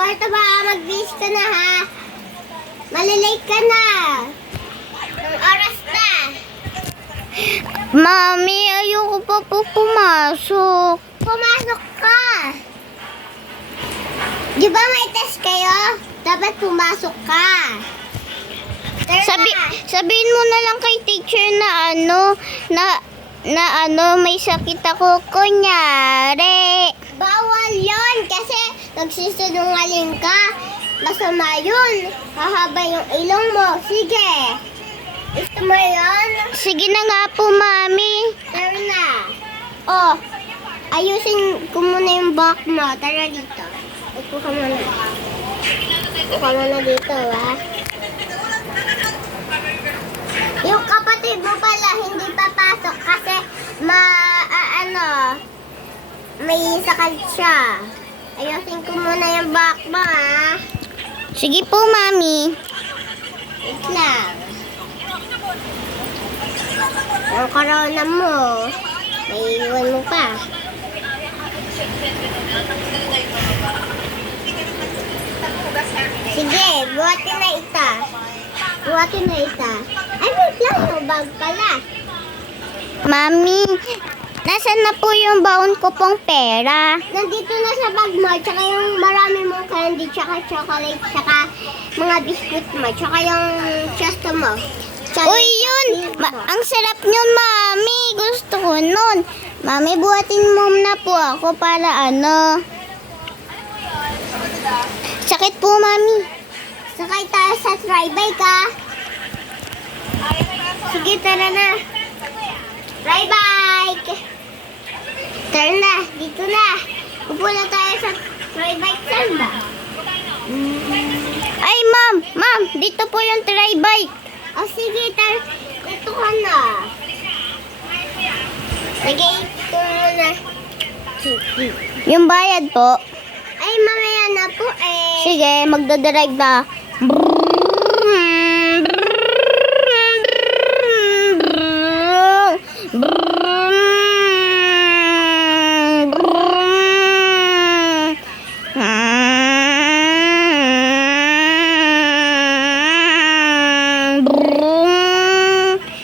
kwarto ba? Mag-bis ka na ha. Malilate ka na. Ang oras na. Mami, ayoko pa po pumasok. Pumasok ka. Di ba may test kayo? Dapat pumasok ka. Tara na. Sabihin mo na lang kay teacher na may sakit ako. Kunyari. Bawal yon kasi nagsisinungaling ka. Masama yun. Hahaba yung ilong mo. Sige. Gusto mo yun? Sige na nga po, Mami. Tara na. Oh, ayusin ko muna yung back mo. Tara dito. Upo ka muna. Upo ka muna dito, ha? Yung kapatid mo pala hindi papasok kasi may sakal siya. Ayusin ko muna yung back mo, ha? Sige po, Mami. Wait lang. Ang corona mo, may iwan mo pa. Sige, buhatin na ita. Buhatin na ita. Ay, wait lang, yung bag pala. Mami, nasaan na po yung baon ko pong pera? Nandito na sa bag mo, tsaka yung marami mong candy, tsaka chocolate, tsaka mga biscuit mo, tsaka yung chesto mo. Tsaka Uy, yung yun! chocolate mo. Ang sarap yun, Mami. Gusto ko nun. Mami, buhatin mo na po ako para Sakit po, Mami. Sakay tayo sa tribike, ha? Sige, tara na. Tribike! Tara na, dito na. Upo na tayo sa tribike, saan ba? Ay, Ma'am, dito po yung tri-bike. O sige, dito ka na. Lagay ko muna. Yung bayad po. Ay, mamaya na po eh. Sige, magdadrive na.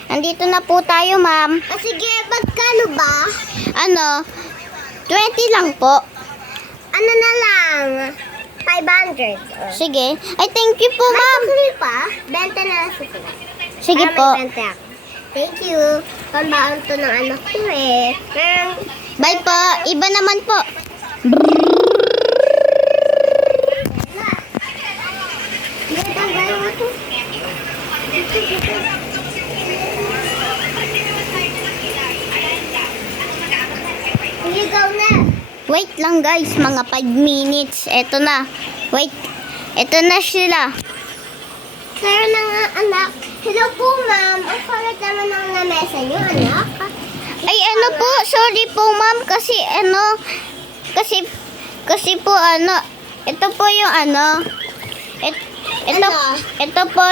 Andito na po tayo, ma'am. O sige, magkano ba? 20 lang po. Ano na lang? 500. Oh. Sige. Ay, thank you po, May ma'am. sukli pa? Benta na lang sukli. Sige May po. benta ako. Thank you. Pambaon to ng anak ko eh. Bye po. Iba naman po. Tanggalin mo to. Sige, go na. Wait lang guys, mga 5 minutes. Eto na. Wait. Eto na sila. Sir na nga, anak. Hello po, ma'am. Ang kulit naman ng lamesa niyo, anak. Ay po, sorry po ma'am kasi po ito po yung ito po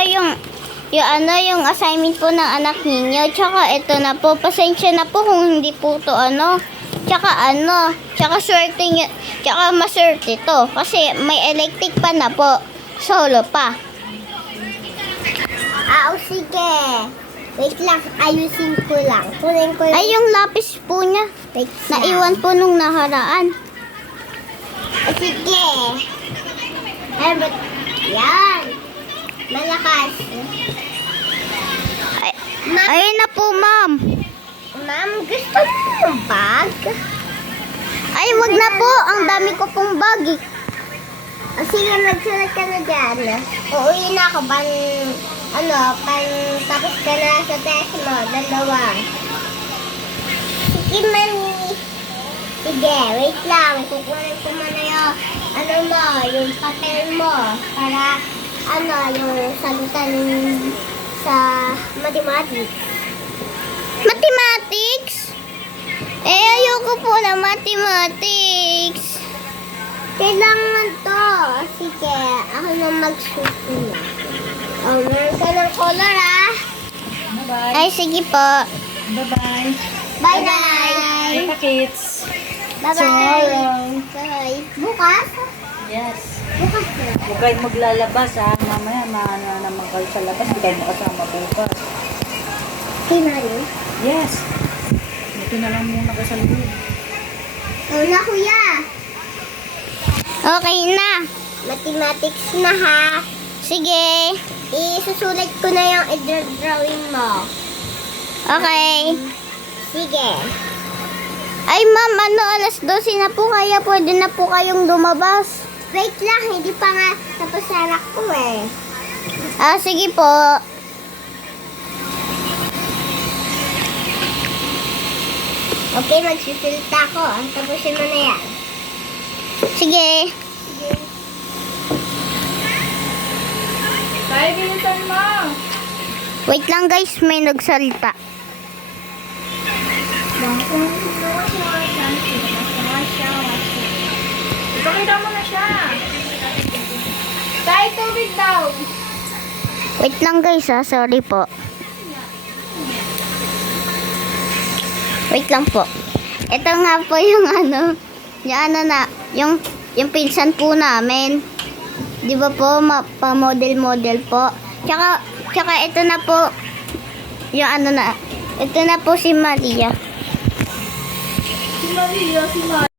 yung assignment po ng anak ninyo. Tsaka ito na po, pasensya na po kung hindi po to tsaka swerte nyo, tsaka maswerte to kasi may electric pa na po, solo pa. O sige. Wait lang, ayusin ko lang. Kunin ko yung... Ay, yung lapis po niya Wait naiwan po nung nakaraan. Sige. Yan. Malakas. Ayun na po ma'am. Ma'am, gusto mo yung bag? Ay, wag na po, ang dami ko pong bag eh. Sige, magsulat ka na dyan. Uuwi na ako. Tapos ka na sa test mo. 2. Sige, mami. Sige, wait lang. Kukunin ko muna yung papel mo. Para, yung sagutan sa mathematics. Mathematics? Ayoko po na mathematics. Kailangan to. Sige, ako na mag-shoot na. Meron ka ng color, ah. Bye-bye. Ay, sige po. Bye-bye. Bye-bye. Kita-kits. Bye-bye. Tomorrow. Bye. Bukas? Yes. Bukas na. Huwag kayong maglalabas ha. Mamaya maano naman kayo sa labas. Hindi kayo makasama bukas. Kinali. Yes. Ito na lang muna ka sa loob. Una, kuya. Okay na. Mathematics na ha. Sige. Isusulat ko na yung i-drawing mo. Okay. Sige. Ay, ma'am, alas 12 na po, kaya pwede na po kayong lumabas. Wait lang, hindi pa nga tapos anak ko eh. Sige po. Okay, magsisilta ko. Tapusin mo na yan. Sige. Tayo bilisan mo. Wait lang guys, may nagsalita. Ipakita mo na siya. Tayo tubig daw. Wait lang guys sorry po. Wait lang po. Ito nga po yung yung pinsan po namin. Di ba po, pa-model-model po. Tsaka ito na po, ito na po si Maria. Si Maria, si Maria.